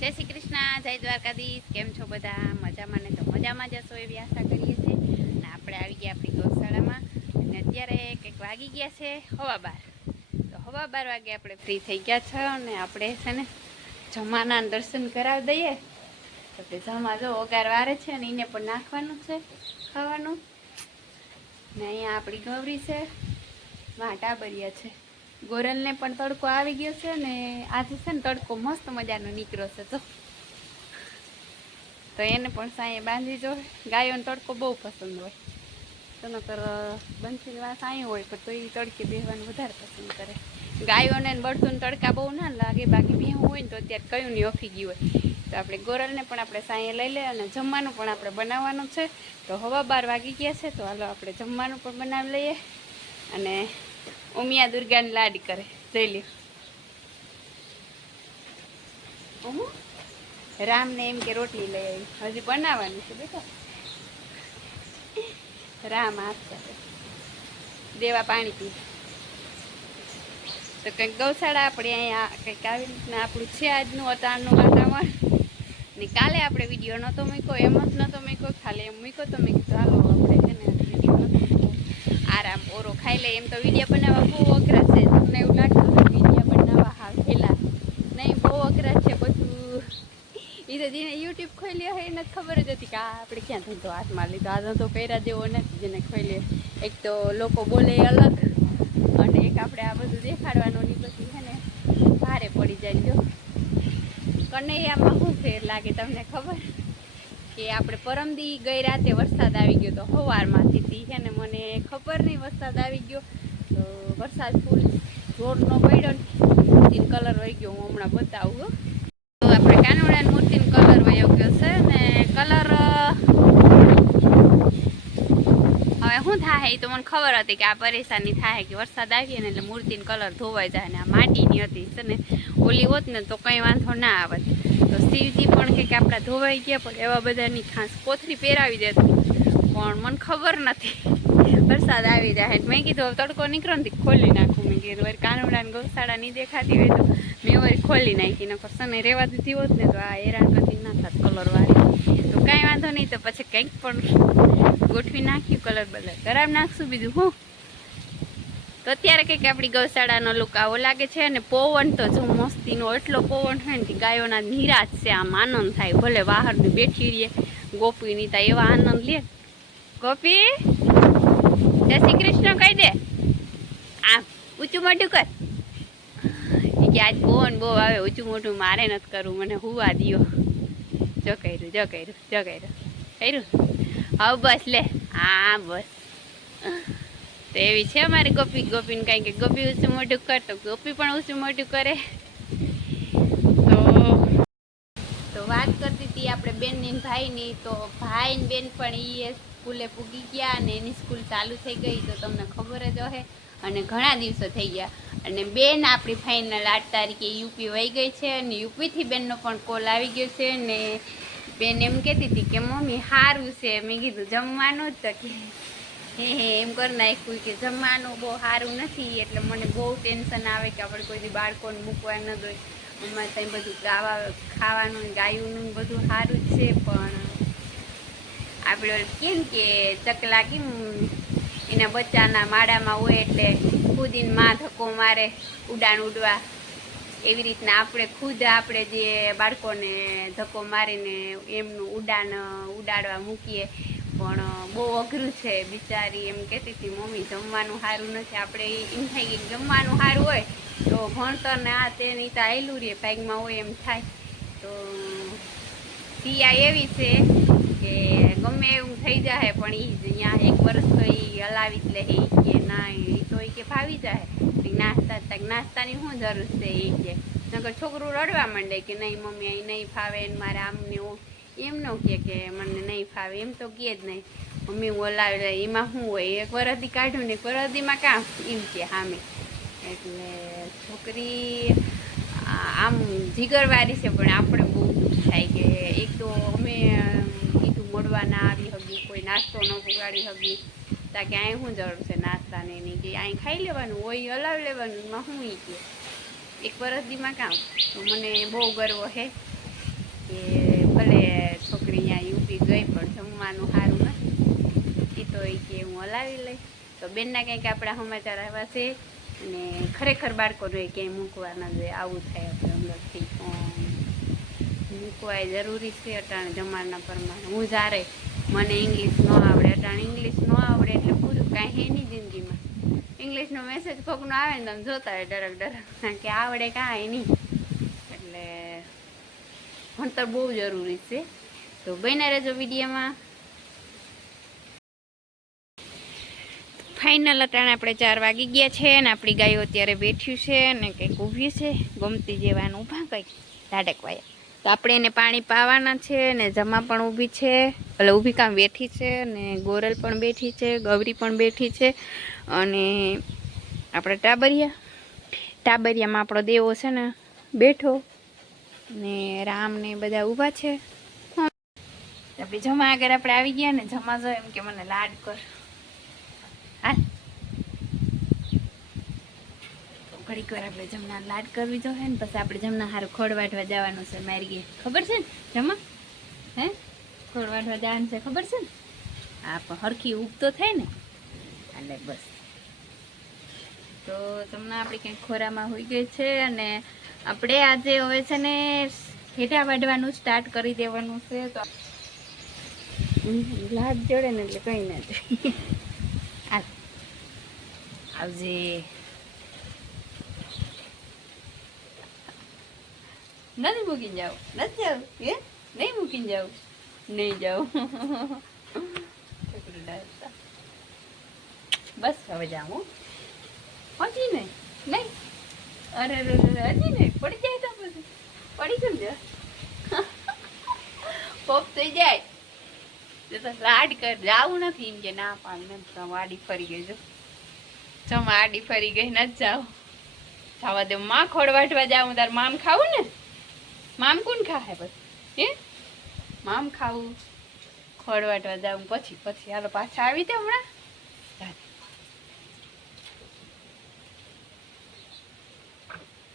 જય શ્રી કૃષ્ણ, જય દ્વારકાધીશ, કેમ છો બધા? મજામાં ને તો મજામાં જશો એવી આશા કરીએ છીએ. અને આપણે આવી ગયા આપણી ગૌશાળામાં. અને અત્યારે કંઈક વાગી ગયા છે હવા બાર. તો હવા બાર વાગે આપણે ફ્રી થઈ ગયા છે અને આપણે છે ને જમાના દર્શન કરાવી દઈએ. તો કે જમા જો ઓગાર વારે છે ને એને પણ નાખવાનું છે ખાવાનું. ને અહીંયા આપણી ગૌરી છે વાંટા બરિયા છે. ગોરલને પણ તડકો આવી ગયો છે ને આજે છે ને તડકો મસ્ત મજાનો નીકળ્યો છે તો તો એને પણ સાંયે બાંધી જો. ગાયોને તડકો બહુ પસંદ હોય. તો નકર બંસી વાસ અહીં હોય, પણ તો એ તડકે બેહવાનું વધારે પસંદ કરે. ગાયોને બળતું તડકા બહુ ના લાગે, બાકી બેહવું હોય ને તો અત્યારે કયું નહીં ઓફી ગયું હોય. તો આપણે ગોરલને પણ આપણે સાંયે લઈ લઈએ અને જમવાનું પણ આપણે બનાવવાનું છે. તો હવા બાર વાગી ગયા છે, તો હાલો આપણે જમવાનું પણ બનાવી લઈએ. અને ઉમિયા દુર્ગાની લાડ કરે. જોઈ લ્યો. રામને એમ કે રોટલી લઈ આવી. હજી બનાવવાની છે બેટા. રામ હાથ દેવા પાણી પી. તો કંઈક ગૌશાળા આપણે અહીંયા કંઈક આવી રીતના આપણું છે આજનું અતારનું વાતાવરણ. ને કાલે આપણે વીડિયો નહોતો મૂક્યો, એમ જ નહોતો મૂક્યો, ખાલી એમ મૂક્યો તો મેં કીધું આપણે છે ને વીડિયો નહોતો મૂક્યો આરામ ઓરો ખાઈ લે એમ તો વીડિયો બનાવવા બહુ અઘરા છે. તમને એવું લાગતું હતું વીડિયો બનાવવા હા પેલા નહીં, બહુ અઘરા છે બધું. એ તો જેને યુટ્યુબ ખોલ્યો હોય એને ખબર જ હતી કે આ આપણે ક્યાં ધંધો હાથમાં લીધો. આ ધંધો પહેરા જેવો નથી જેને ખોલ્યો. એક તો લોકો બોલે અલગ અને એક આપણે આ બધું દેખાડવાનું ની પછી છે ને ભારે પડી જાય જો કનૈયામાં શું ફેર લાગે તમને ખબર? કે આપણે પરમદી ગઈ રાતે વરસાદ આવી ગયો તો સવારમાંથી તી છે ને મને ખબર નહીં વરસાદ આવી ગયો. તો વરસાદ ફૂલ જોરનો પડ્યો ને કલર વહી ગયો, હું હમણાં બતાવું તો આપણે કાનુડાની મૂર્તિનો કલર વહી ગયો છે ને કલર, હવે શું થાય એ તો મને ખબર હતી કે આ પરેશાની થાય કે વરસાદ આવીએ ને એટલે મૂર્તિનો કલર ધોવાઈ જાય ને આ માટીની હતી છે ને ઓલી હોત ને તો કંઈ વાંધો ના આવત તો શિવજી પણ કે આપણા ધોવાઈ ગયા પણ એવા બધાની ખાસ કોથળી પહેરાવી દેતો પણ મને ખબર નથી. વરસાદ આવી જાય મેં કીધું તડકો નીકળો ને ખોલી નાખું. મેં કીધું, વળી કાનુડાને ગૌશાળા નહીં દેખાતી હોય તો મેં વળી ખોલી નાખી. નકર સને રહેવા દીધી હોત ને તો આ હેરાન કરતી ના થાત કલર વાળી. તો કાંઈ વાંધો નહીં તો પછી કંઈક પણ ગોઠવી નાખ્યું કલર બલર ખરાબ નાખશું બીજું, હું? તો અત્યારે કંઈક આપણી ગૌશાળાનો લુક આવો લાગે છે અને પવન તો જો મસ્તીનો એટલો પવન હોય ને કે ગાયોના નિરાશ છે, આમ આનંદ થાય. ભલે બહારની બેઠી રહીએ, ગોપીની તા એવા આનંદ લે. ગોપી, જય શ્રી કૃષ્ણ કહી દે. આમ ઊંચું મોટું કર. કે આજ પવન બહુ આવે, ઊંચું મોટું મારે નથી કરવું, મને હુવા દિયો. જો કર્યું જો કર્યું જો કર્યું. કર્યું? હવે બસ લે. હા, બસ. તો એવી છે અમારી ગોપી ગોપીને કાંઈ કે ગોપી ઊંચું મોઢું કર તો ગોપી પણ ઊંચું મોઢું કરે. તો તો વાત કરતી હતી આપણે બેનની ભાઈની, તો ભાઈ બેન પણ એ સ્કૂલે પૂગી ગયા અને એની સ્કૂલ ચાલુ થઈ ગઈ તો તમને ખબર જ હશે. અને ઘણા દિવસો થઈ ગયા. અને બેન આપણી ફાઇનલ આઠ તારીખે યુપી વહી ગઈ છે અને યુપીથી બેનનો પણ કોલ આવી ગયો છે ને બેન એમ કહેતી હતી કે, મમ્મી સારું છે. મેં કીધું, જમવાનું જ તો હે હે, એમ કરી નાખ્યું કે જમવાનું બહુ સારું નથી, એટલે મને બહુ ટેન્શન આવે કે આપણે કોઈ દી બાળકોને મૂકવા ન દોય અમારે ત્યાં બધું ગાવા, ખાવાનું ગાયુંનું બધું સારું જ છે, પણ આપણે કેમ કે ચકલા કેમ એના બચ્ચાના માળામાં હોય એટલે ખુદીને માં ધક્કો મારે ઉડાણ ઉડવા. એવી રીતના આપણે ખુદ આપણે જે બાળકોને ધક્કો મારીને એમનું ઉડાન ઉડાડવા મૂકીએ પણ બહુ અઘરું છે બિચારી એમ કહેતી હતી, મમ્મી, જમવાનું સારું નથી, આપણે એમ થાય જમવાનું સારું હોય, તો ભણતર ને આ તે નહીં તો આવેલું રે ભાગમાં હોય એમ થાય. તો સિયા એવી છે કે ગમે એવું થઈ જાય પણ એ જ અહીંયા એક વર્ષ તો એ હલાવી જ લે કે ના એ તો એ કે ભાવી જાય નાસ્તા નાસ્તાની શું જરૂર છે એ કે. નકર છોકરું રડવા માંડે કે નહીં, મમ્મી, અહીં નહીં ફાવે મારે આમ ને એવું. એમ ન કહે કે મને નહીં ફાવે, એમ તો કહે જ નહીં. મમ્મી હું હલાવી લે એમાં શું હોય? એક વરદી કાઢ્યું ને એક વરદીમાં કામ, એમ કે સામે એટલે છોકરી આમ જીગરવાળી છે, પણ આપણે બહુ દુઃખ થાય કે એક તો અમે કીધું મોડવા ના આવી હગી, કોઈ નાસ્તો ન પુગાડી હગી. તા કે અહીં શું જરૂર છે નાસ્તાને એની કે અહીં ખાઈ લેવાનું, હોય હલાવી લેવાનું, એમાં શું એ કે એક વરસ દીમાં કામ. તો મને બહુ ગર્વ છે કે ગઈ, પણ જમવાનું સારું નથી. એ તો એ કે હું હલાવી લઈ તો બેનના કંઈક આપણા સમાચાર આવ્યા છે અને ખરેખર બાળકોને ક્યાંય મૂકવાના જોઈએ, આવું થાય આપણે અંદરથી. મૂકવા જરૂરી છે અટાણે જમાના પ્રમાણે. હું જ્યારે મને ઇંગ્લિશ ન આવડે, અટાણે ઇંગ્લિશ ન આવડે એટલે પૂરું કાંઈ હે નહીં જિંદગીમાં. ઇંગ્લિશનો મેસેજ કોકનો આવે ને તમે જોતા હોય ડરક ડરક. કે આવડે કાંઈ નહીં. એટલે ભણતર બહુ જરૂરી છે. તો બન્યા રહેજો વિડીયોમાં. ફાઇનલ અટાણે આપણે ચાર વાગી ગયા છે ને આપણી ગાયો અત્યારે બેઠ્યું છે ને કંઈક ઊભી છે, ગમતી જેવાનું ઊભા કંઈક ધાડકવાયા તો આપણે એને પાણી પાવાના છે ને જમા પણ ઊભી છે એટલે ઊભી કામ બેઠી છે ને ગોરલ પણ બેઠી છે, ગૌરી પણ બેઠી છે અને આપણે ટાબરિયા. ટાબરિયામાં આપણો દેવો છે ને બેઠો ને રામ ને બધા ઊભા છે. આપણે જમા આગળ આપણે આવી ગયા ને, જમા જો એમ કે મને લાડ કર. હાલ. ઘડીક વાર આપણે જમના લાડ કરવી જોઈએ ને, પછી આપણે જમના હારું ખોડ વાટવા જવાનું છે મારી ગઈ ખબર છે ને? જમા? હે? ખોડ વાટવા જવાનું છે, ખબર છે ને? આ હરખી ઉગતો થાય ને. એટલે બસ. તો તમને આપણે કંઈક ખોરામાં હોઈ ગઈ છે અને આપણે આજે હવે છે ને હેઠા વાઢવાનું સ્ટાર્ટ કરી દેવાનું છે. તો લાડ જડે ને એટલે કંઈ ના જાય હાલ. આવજે નથી મૂકીને જાવ નથી જાવ હે નહીં મૂકીને જાવ નહીં જાવ બસ હવે જાઉં હજી નહીં નહીં અરે અરે અરે હજી નહીં પડી જાય તો પછી પડી કેમ જાય પોપ થઈ જાય લાડ કર, જાવું નથી એમ કે ના પાડી નથી આડી ફરી ગઈ, જો. ચમ આડી ફરી ગઈ નથી જાવ જવા દે માં ખોડવાટવા જાવ તાર મામ ખાવું ને? મામ કોણ ખાહે બસ? હે? મામ ખાવું. ખોડવાટવા જાવ પછી પછી, હાલો, પાછા આવી તે હમણાં.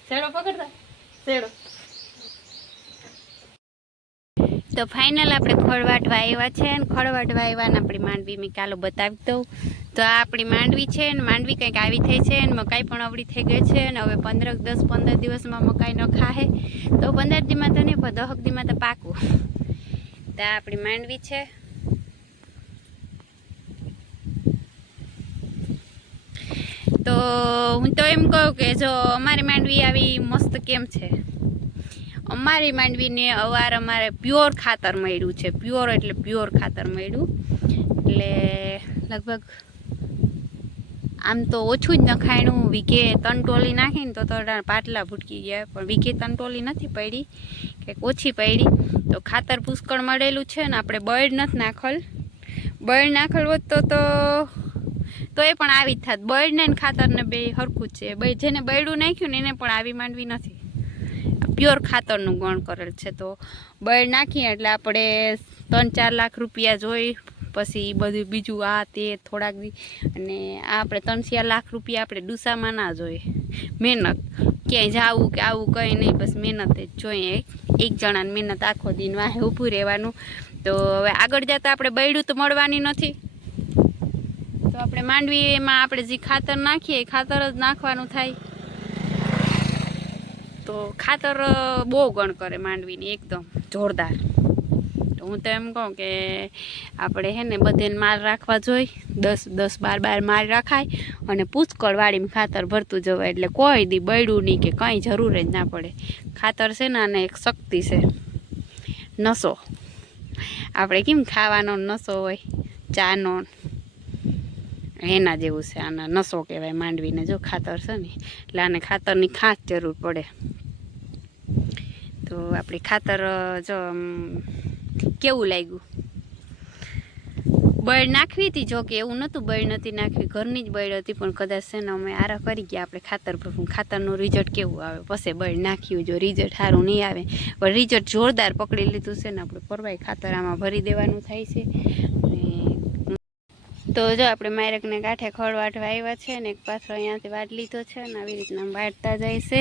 શેડો પકડતા? શેડો. તો ફાઇનલ આપણે ખોળવાટવા આવ્યા છે અને ખોળવાટવા આવ્યા ને આપણી માંડવી મેં કાલો બતાવી દઉં. તો આ આપણી માંડવી છે ને માંડવી કંઈક આવી થઈ છે ને મકાઈ પણ અવળી થઈ ગઈ છે ને હવે પંદર દસ પંદર દિવસમાં મકાઈ ન ખાહે. તો પંદર દીમાં તો નહીં, પણ દહક દીમાં તો પાકું. તો આ આપણી માંડવી છે. તો હું તો એમ કહું કે જો અમારી માંડવી આવી મસ્ત કેમ છે? અમારી માંડવીને અવાર અમારે પ્યોર ખાતર મળ્યું છે. પ્યોર એટલે પ્યોર ખાતર મળ્યું. એટલે લગભગ આમ તો ઓછું જ નખાયણું. વીઘે ત્રણ ટોલી નાખીને તો થોડા પાટલા ભૂટકી ગયા. પણ વીઘે ત્રણ ટોલી નથી પડી. કે ઓછી પડી. તો ખાતર પુષ્કળ મળેલું છે ને આપણે બળ નથી નાખલ. બળ નાખલ હોત તો તો એ પણ આવી જ થાત. બળને ખાતરને બે હરખું જ છે. જેને બળું નાખ્યું ને એને પણ આવી માંડવી નથી. પ્યોર ખાતરનું ગણ કરેલ છે. તો બળ નાખીએ એટલે આપણે ત્રણ ચાર લાખ રૂપિયા જોઈ, પછી બધું બીજું આ તે થોડાક દી, અને આ આપણે ત્રણ ચાર લાખ રૂપિયા આપણે ડુસામાં ના જોઈએ. મહેનત, ક્યાંય જાવું કે આવું કંઈ નહીં, બસ મહેનત જ જોઈએ. એક જણાની મહેનત આખો દિન વાહે ઊભું રહેવાનું. તો હવે આગળ જતાં આપણે બૈડું તો મળવાની નથી. તો આપણે માંડવીમાં આપણે જે ખાતર નાખીએ ખાતર જ નાખવાનું થાય. તો ખાતર બહુ ગણ કરે માંડવીની એકદમ જોરદાર. તો હું તો એમ કહું કે આપણે હે ને બધેને માલ રાખવા જોઈએ દસ દસ, બાર બાર માલ રાખાય અને પુષ્કળ ખાતર ભરતું જવાય. એટલે કોઈ દી બળ્યું નહીં કે કંઈ જરૂર જ ના પડે. ખાતર છે ને આને એક શક્તિ છે. નશો આપણે કેમ ખાવાનો નશો હોય? ચાનો. એના જેવું છે, આના નસો કહેવાય માંડવીને. જો ખાતર છે ને, એટલે આને ખાતરની ખાસ જરૂર પડે. તો આપણે ખાતર, જો કેવું લાગ્યું? બળ નાખવી હતી, જો કે એવું નહોતું, બળ નથી નાખવી. ઘરની જ બળ હતી, પણ કદાચ છે ને, અમે આરા કરી ગયા આપણે ખાતર ભરવું. ખાતરનું રિઝલ્ટ કેવું આવે? પછી બળ નાખ્યું, જો રિઝલ્ટ સારું નહીં આવે. પણ રિઝલ્ટ જોરદાર પકડી લીધું છે ને, આપણે પરવાય ખાતર આમાં ભરી દેવાનું થાય છે. તો જો આપણે માયરકને કાંઠે ખડ વાટવા આવ્યા છે ને એક પાછો અહીંયાથી વાટ લીધો છે ને આવી રીતના વાટતા જાય છે.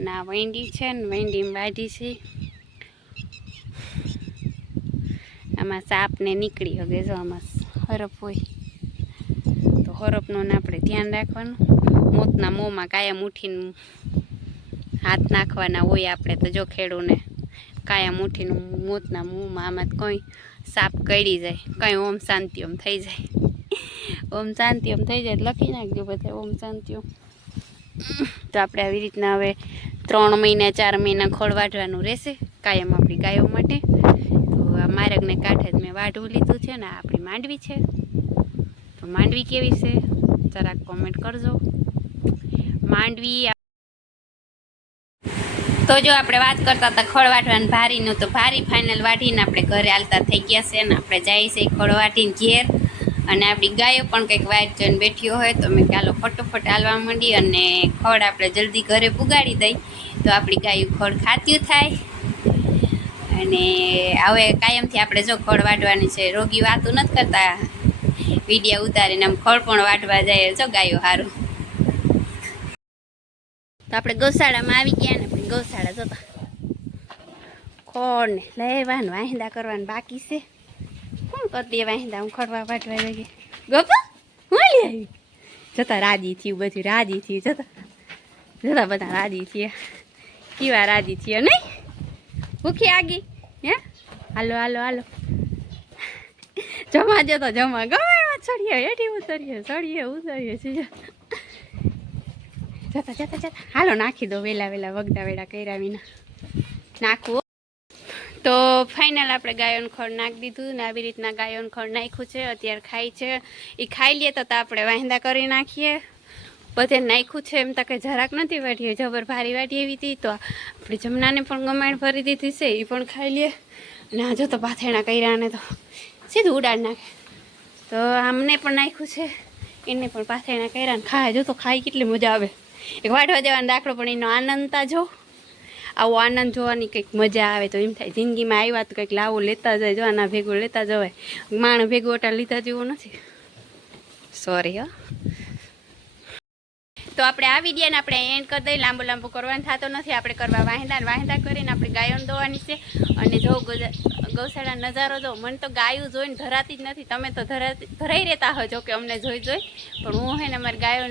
ના વેંડી છે ને વેંડીમાં વાઢી છે. આમાં સાપને નીકળી શકે જો આમાં હરફ હોય. તો હરફનું આપણે ધ્યાન રાખવાનું. મોતના મોંમાં કાયમ ઉઠીને હાથ નાખવાના હોય આપણે તો જો ખેડૂને કાયમ ઉઠીને મોતના મોંમાં આમાં કંઈ સાપ કરી જાય, કંઈ ઓમ શાંતિ ઓમ થઈ જાય. ઓમ શાંતિ ઓમ થઈ જાય લખી નાખજો બધા ઓમ શાંતિ ઓમ. તો આપણે આવી રીતના હવે ત્રણ મહિના, ચાર મહિના ખોળ વાઢવાનું રહેશે કાયમ આપણી ગાયો માટે. તો આ મારગને કાંઠે જ મેં વાઢવું લીધું છે ને આપણી માંડવી છે. તો માંડવી કેવી છે? જરાક કોમેન્ટ કરજો. માંડવી તો જો આપણે વાત કરતા હતા ખળ વાટવાનું ભારીનું, તો ભારી ફાઇનલ વાઢીને આપણે ઘરે હાલતા થઈ ગયા છે ને આપણે જાય છે ખળ વાટીને ઘેર. અને આપણી ગાયો પણ કંઈક વાઇટ જોઈને બેઠી હોય તો મેં ચાલો ફટોફટ હાલવા માંડી અને ખળ આપણે જલ્દી ઘરે પુગાડી દઈ. તો આપણી ગાયું ખળ ખાત્યું થાય. અને હવે કાયમથી આપણે જો ખળ વાટવાની છે, રોગી વાતું નથી કરતા. વિડીયા ઉતારીને આમ ખળ પણ વાટવા જાય. જો ગાયો સારું તો આપણે ગૌશાળામાં આવી ગયા ને આપણે ગૌશાળા જતા. ખોળને લેવાનું વાહિંદા કરવાનું બાકી છે. શું કરતી વાહિંદા? હું ખડવા પાટવા જઈએ ગપા, હું લઈ આવી? જતા રાજી થયું બધું, રાજી થયું. જતા જતા બધા રાજી થયા. કેવા રાજી થયા, નહીં? ભૂખી આગી, હે? હાલો હાલો હાલો. જમા જતો જમા ગમે ચડીએ, હેઠી ઉતરીએ, ચડીએ, ઉતરીએ છીએ. જતા જતા જતા. હાલો, નાખી દો વેલા વેલા વગડા વેડા કર્યા વિના. નાખવું તો ફાઇનલ આપણે ગાયોનું ખોળ નાખી દીધું ને આવી રીતના ગાયોનું ખોળ નાખ્યું છે, અત્યારે ખાય છે. એ ખાઈ લઈએ તો આપણે વાંદા કરી નાખીએ. બધે નાખ્યું છે, એમ તકે જરાક નથી વાઢીએ. જબર ભારી વાઢી એવી હતી તો આપણે જમનાને પણ ગમાણ ભરી દીધી છે એ પણ ખાઈ લઈએ અને આ જો તો પાથેણા કર્યાને તો સીધું ઉડાડ નાખે. તો આમને પણ નાખ્યું છે, એને પણ પાથેણા કર્યા ને ખાય. જો તો ખાઈ કેટલી મજા આવે. એક વાઢવા દેવાનો દાખલો પણ એનો આનંદ તા જો. આવો આનંદ જોવાની કંઈક મજા આવે તો એમ થાય. જિંદગીમાં આવ્યા તો કંઈક લાવો લેતા જાય જો આના ભેગું લેતા જવાય. માણ ભેગું ઓટા લીધા જેવું નથી. સોરી હ. તો આપણે આ વિડીયોને આપણે એન્ડ કરી દઈએ. લાંબો લાંબો કરવાનું થતો નથી. આપણે કરવા વાહિંદા ને કરીને આપણે ગાયોને દોવાની છે. અને જો ગૌશાળા નજારો જો, મને તો ગાયું જોઈને ધરાતી જ નથી. તમે તો ધરાતી ધરાઈ રહેતા હો જો કે અમને જોઈ જોઈ પણ હું હે ને અમારી ગાયો